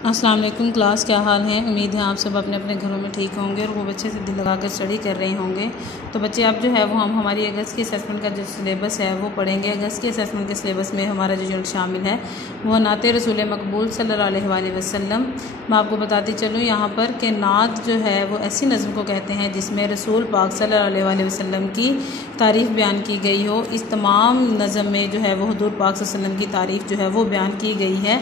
अस्सलाम वालेकुम क्लास, क्या हाल है। उम्मीद है आप सब अपने अपने घरों में ठीक होंगे और वो बच्चे से दिल लगा कर स्टडी कर रहे होंगे। तो बच्चे अब जो है वो हम हमारी अगस्त की असेसमेंट का जो सिलेबस है वो पढ़ेंगे। अगस्त की असेसमेंट के सिलेबस में हमारा जो यूनिट शामिल है वो नाते रसूल मकबूल सल्लल्लाहु अलैहि वसल्लम। मैं आपको बताती चलूँ यहाँ पर कि नात जो है वो ऐसी नज़म को कहते हैं जिसमें रसूल पाक सल्लल्लाहु अलैहि वसल्लम की तारीफ़ बयान की गई हो। इस तमाम नज़म में जो है वो हुज़ूर पाक सल्लल्लाहु अलैहि वसल्लम की तारीफ़ जो है वो बयान की गई है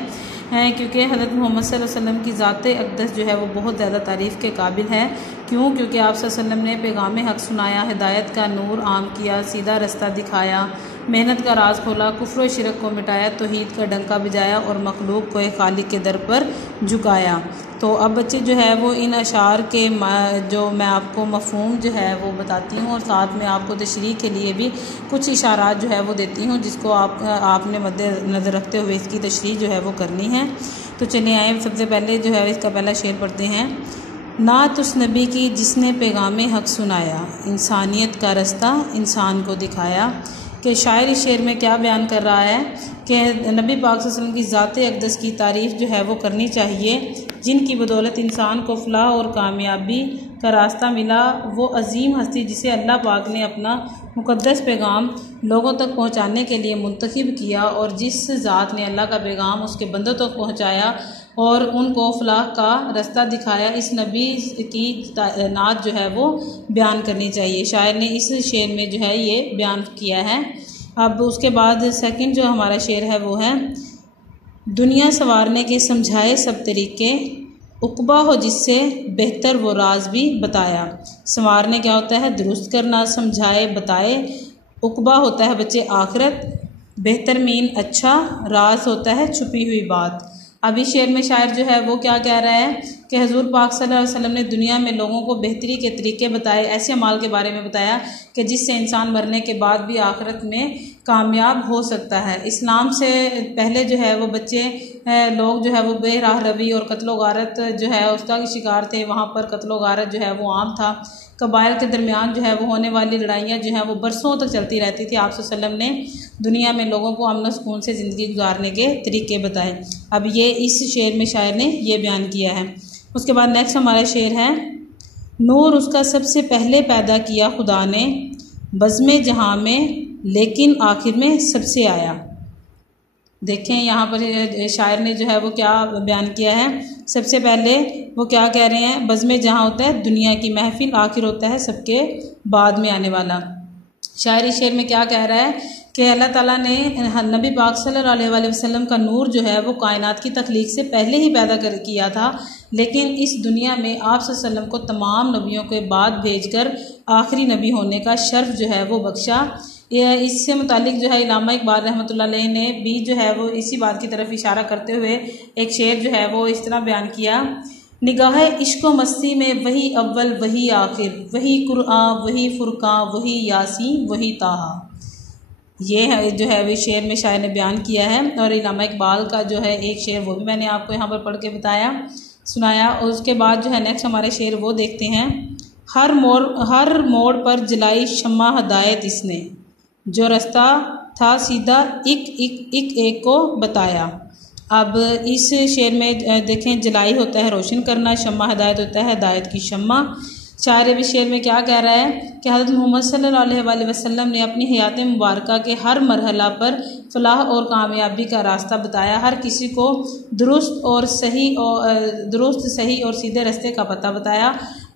क्योंकि हज़रत मोहम्मद सल्लल्लाहु अलैहि वसल्लम की ज़ाते अक़दस जो है वो बहुत ज़्यादा तारीफ़ के काबिल है। क्यों? क्योंकि आप सल्लल्लाहु अलैहि वसल्लम ने पैगाम हक़ सुनाया, हिदायत का नूर आम किया, सीधा रास्ता दिखाया, मेहनत का राज खोला, कुफ्र व शिरक को मिटाया, तौहीद का डंका बजाया और मखलूक को खालिक के दर पर झुकाया। तो अब बच्चे जो है वो इन अशार के जो मैं आपको मफ़हूम जो है वो बताती हूँ और साथ में आपको तशरीह के लिए भी कुछ इशारात जो है वो देती हूँ जिसको आपने मद्देनज़र रखते हुए इसकी तशरीह जो है वो करनी है। तो चलिए आए, सबसे पहले जो है इसका पहला शेर पढ़ते हैं। नात उस नबी की जिसने पैगाम हक़ सुनाया, इंसानियत का रास्ता इंसान को दिखाया। कि शायर इस शेर में क्या बयान कर रहा है कि नबी पाक सल्लल्लाहु अलैहि वसल्लम की ज़ाते अक़दस की तारीफ़ जो है वो करनी चाहिए, जिनकी बदौलत इंसान को फ़लाह और कामयाबी का रास्ता मिला। वो अजीम हस्ती जिसे अल्लाह पाक ने अपना मुक़द्दस पैगाम लोगों तक पहुँचाने के लिए मुंतखब किया और जिस ज़ात ने अल्लाह का पैगाम उसके बंदों तक पहुँचाया और उनको फ़लाह का रास्ता दिखाया, इस नबी की नात जो है वो बयान करनी चाहिए। शायर ने इस शेर में जो है ये बयान किया है। अब उसके बाद सेकंड जो हमारा शेर है वो है, दुनिया संवारने के समझाए सब तरीके, उक़बा हो जिससे बेहतर वो राज भी बताया। संवारने क्या होता है? दुरुस्त करना, समझाए बताए। उक़बा होता है बच्चे आखिरत, बेहतर मीन अच्छा, राज होता है छुपी हुई बात। अब इस शेर में शायर जो है वो क्या कह रहा है कि हुज़ूर पाक सल्लल्लाहु अलैहि वसल्लम ने दुनिया में लोगों को बेहतरी के तरीके बताए, ऐसे अमाल के बारे में बताया कि जिससे इंसान मरने के बाद भी आखिरत में कामयाब हो सकता है। इस्लाम से पहले जो है वो बच्चे लोग जो है वो बेराह रवी और कत्ल गारत जो है उसका शिकार थे। वहाँ पर कत्ल गारत जो है वो आम था। कबाइल के दरमियान जो है वो होने वाली लड़ाइयाँ जो हैं वो बरसों तक चलती रहती थी। आप सल्लल्लाहु अलैहि वसल्लम ने दुनिया में लोगों को अमन सुकून से ज़िंदगी गुजारने के तरीके बताए। अब ये इस शेर में शायर ने ये बयान किया है। उसके बाद नेक्स्ट हमारा शेर है, नूर उसका सबसे पहले पैदा किया खुदा ने, बज़्म जहाँ में लेकिन आखिर में सबसे आया। देखें यहाँ पर शायर ने जो है वो क्या बयान किया है। सबसे पहले वो क्या कह रहे हैं, बज़्म जहाँ होता है दुनिया की महफिल, आखिर होता है सबके बाद में आने वाला। शायर इस शेर में क्या कह रहा है कि अल्लाह ताला ने नबी पाक सल्लल्लाहु अलैहि वसल्लम का नूर जो है वो कायनात की तख्लीक से पहले ही पैदा किया था, लेकिन इस दुनिया में आप सल्लल्लाहु अलैहि वसल्लम को तमाम नबियों के बाद भेजकर आखिरी नबी होने का शर्फ जो है वो बख्शा। इससे मुतालिक जो है इल्लामा इकबाल रहमतुल्लाह अलैह ने भी जो है वो इसी बात की तरफ इशारा करते हुए एक शेर जो है वो इस तरह बयान किया, निगाह इश्क़ो मस्ती में वही अव्वल वही आखिर, वही कुरआन वही फुरकान वही यासीन वही ताहा। ये है जो है वो शेर में शायर ने बयान किया है। और इल्लामा इकबाल का जो है एक शेर वो भी मैंने आपको यहाँ पर पढ़ के सुनाया। और उसके बाद जो है नेक्स्ट हमारे शेर वो देखते हैं, हर मोड़ पर जलाई शम्मा हदायत इसने, जो रास्ता था सीधा एक को बताया। अब इस शेर में देखें, जलाई होता है रोशन करना, शम्मा हदायत होता है हदायत की शम्मा। शायर भी शेर में क्या कह रहा है कि हज़रत मोहम्मद सल्लल्लाहु अलैहि वसल्लम ने अपनी हयात मुबारका के हर मरहला पर फ़लाह और कामयाबी का रास्ता बताया, हर किसी को दुरुस्त सही और सीधे रास्ते का पता बताया।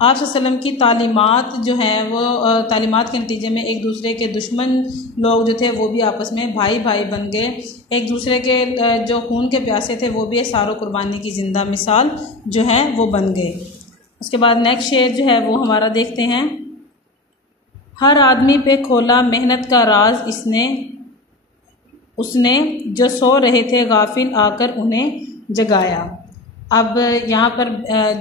आप वसल्लम की तालीमात जो हैं वो तालीमात के नतीजे में एक दूसरे के दुश्मन लोग जो थे वो भी आपस में भाई भाई बन गए, एक दूसरे के जो खून के प्यासे थे वो भी सारो कुर्बानी की ज़िंदा मिसाल जो है वो बन गए। उसके बाद नेक्स्ट शेर जो है वो हमारा देखते हैं, हर आदमी पे खोला मेहनत का राज उसने जो सो रहे थे गाफिल आकर उन्हें जगाया। अब यहाँ पर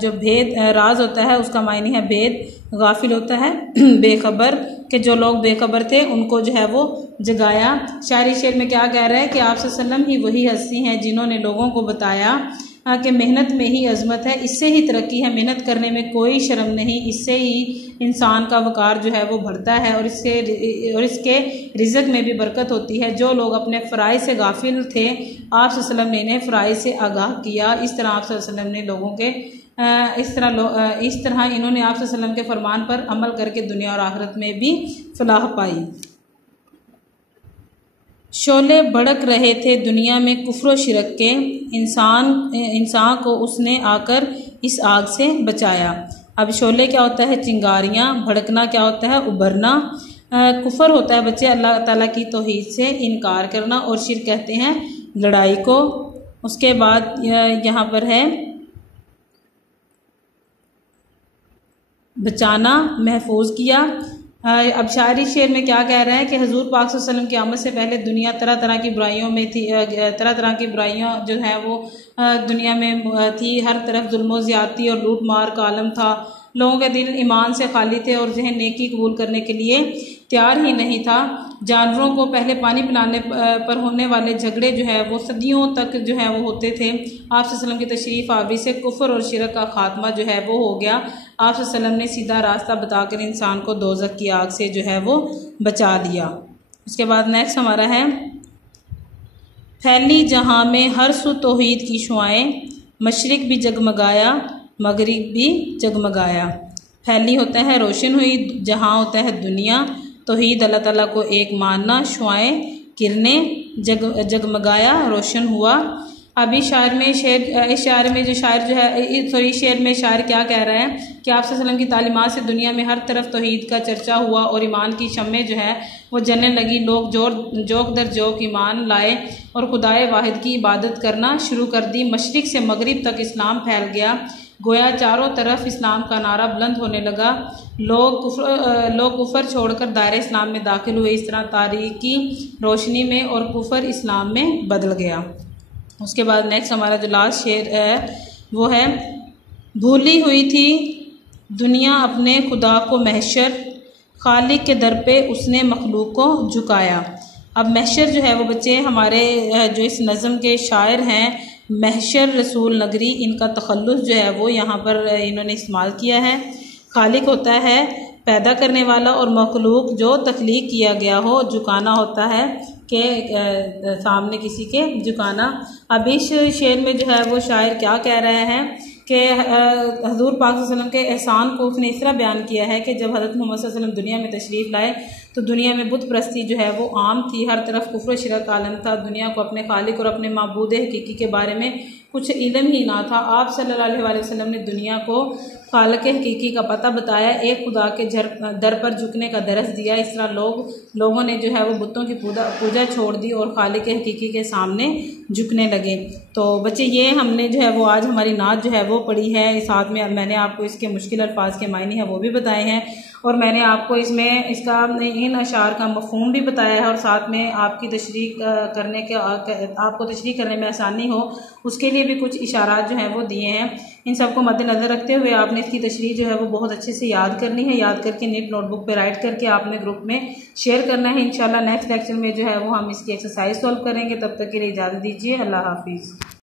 जो भेद राज होता है उसका मायने है भेद, गाफिल होता है बेखबर, कि जो लोग बेखबर थे उनको जो है वो जगाया। शायरी शेर में क्या कह रहा है कि आप सल्लल्लाहु अलैहि वसल्लम ही वही हस्ती हैं जिन्होंने लोगों को बताया कि मेहनत में ही अजमत है, इससे ही तरक्की है, मेहनत करने में कोई शर्म नहीं, इससे ही इंसान का वक़ार जो है वो बढ़ता है और इसके रिज़्क़ में भी बरकत होती है। जो लोग अपने फ़राइज़ से गाफिल थे, आप सल्लल्लाहु अलैहि वसल्लम ने इन्हें फ़राइज़ से आगाह किया। इस तरह आप सल्लल्लाहु अलैहि वसल्लम ने लोगों के इस तरह इन्होंने आप सल्लल्लाहु अलैहि वसल्लम के फरमान पर अमल करके दुनिया और आखिरत में भी फलाह पाई। शोले भड़क रहे थे दुनिया में कुफ्र शिरक के, इंसान को उसने आकर इस आग से बचाया। अब शोले क्या होता है? चिंगारियाँ। भड़कना क्या होता है? उभरना। कुफर होता है बच्चे अल्लाह ताला की तौहीद से इनकार करना, और शिरक कहते हैं लड़ाई को। उसके बाद यहाँ पर है बचाना, महफूज किया। अब शायरी शेर में क्या कह रहा है कि हजूर पाक सल्लल्लाहु अलैहि वसल्लम की आमद से पहले दुनिया तरह तरह की बुराइयों में थी, तरह तरह की बुराइयां जो है वो दुनिया में थी। हर तरफ जुल्म ज़्यादती और लूट मार का आलम था। लोगों के दिल ईमान से खाली थे और जहन नेकी कबूल करने के लिए तैयार ही नहीं था। जानवरों को पहले पानी पिलाने पर होने वाले झगड़े जो है वो सदियों तक जो है वो होते थे। आप सल्लल्लाहु अलैहि वसल्लम की तशरीफ़ आवरी से कुफ्र और शिरक का खात्मा जो है वो हो गया। आप सल्लल्लाहु अलैहि वसल्लम ने सीधा रास्ता बताकर इंसान को दोज़ख की आग से जो है वो बचा लिया। उसके बाद नेक्स्ट हमारा है फैली जहाँ में हर सू तौहीद की शुआएं, मशरिक भी जगमगाया मगरिब भी जगमगाया। फैली होता है रोशन हुई, जहाँ होता है दुनिया, तौहीद अल्लाह ताला को एक मानना, शुआएं किरणें जगमगाया रोशन हुआ। अब इस शायर में जो शायर जो है सॉरी शेर में शायर क्या कह रहा है कि आप सल्लल्लाहु अलैहि वसल्लम की तालीमात से दुनिया में हर तरफ तौहीद का चर्चा हुआ और ईमान की शम्में जो है वो जलने लगी। लोग जोक दर जोक ईमान लाए और खुदाए वाहिद की इबादत करना शुरू कर दी। मशरिक से मगरिब तक इस्लाम फैल गया, गोया चारों तरफ इस्लाम का नारा बुलंद होने लगा। लोग कुफर छोड़कर दायरे इस्लाम में दाखिल हुए। इस तरह तारीकी रोशनी में और कुफर इस्लाम में बदल गया। उसके बाद नेक्स्ट हमारा जो लास्ट शेर है वो है भूली हुई थी दुनिया अपने खुदा को महशर, खालिक के दर पे उसने मखलूक को झुकाया। अब महशर जो है वो बच्चे हमारे जो इस नज़म के शायर हैं महशर रसूल नगरी, इनका तखल्लुस जो है वो यहाँ पर इन्होंने इस्तेमाल किया है। खालिक होता है पैदा करने वाला और मखलूक जो तख्लीक किया गया हो, झुकाना होता है के सामने किसी के झुकाना। अब इस शेर में जो है वो शायर क्या कह रहे हैं कि हजूर पाक सल्लल्लाहु अलैहि वसल्लम के एहसान को उसने इस तरह बयान किया है कि जब हज़रत मोहम्मद सल्लल्लाहु अलैहि वसल्लम दुनिया में तशरीफ़ लाए तो दुनिया में बुत परस्ती जो है वो आम थी। हर तरफ कुफ्र शिरक का आलम था। दुनिया को अपने खालिक और अपने माबूद हकीकी के बारे में कुछ इल्म ही ना था। आप सल्लल्लाहु अलैहि वसल्लम ने दुनिया को खालिक हकीकी का पता बताया, एक खुदा के दर पर झुकने का दरस दिया। इस तरह लोगों ने जो है वो बुतों की पूजा छोड़ दी और खालिक हकीकी के सामने झुकने लगे। तो बच्चे ये हमने जो है वो आज हमारी नात जो है वो पढ़ी है। साथ में मैंने आपको इसके मुश्किल अल्फाज के मायने हैं वो भी बताए हैं और मैंने आपको इसमें इसका इन अशार का मफ़हूम भी बताया है और साथ में आपकी आपको तशरीह करने में आसानी हो उसके लिए भी कुछ इशारात जो हैं वो दिए हैं। इन सबको मद्देनज़र रखते हुए आपने इसकी तशरीह जो है वो बहुत अच्छे से याद करनी है। याद करके नोटबुक पे राइट करके आपने ग्रुप में शेयर करना है। इंशाल्लाह नेक्स्ट लेक्चर में जो है वो हम इसकी एक्सरसाइज सॉल्व करेंगे। तब तक के लिए इजाज़त दीजिए। अल्लाह हाफिज़।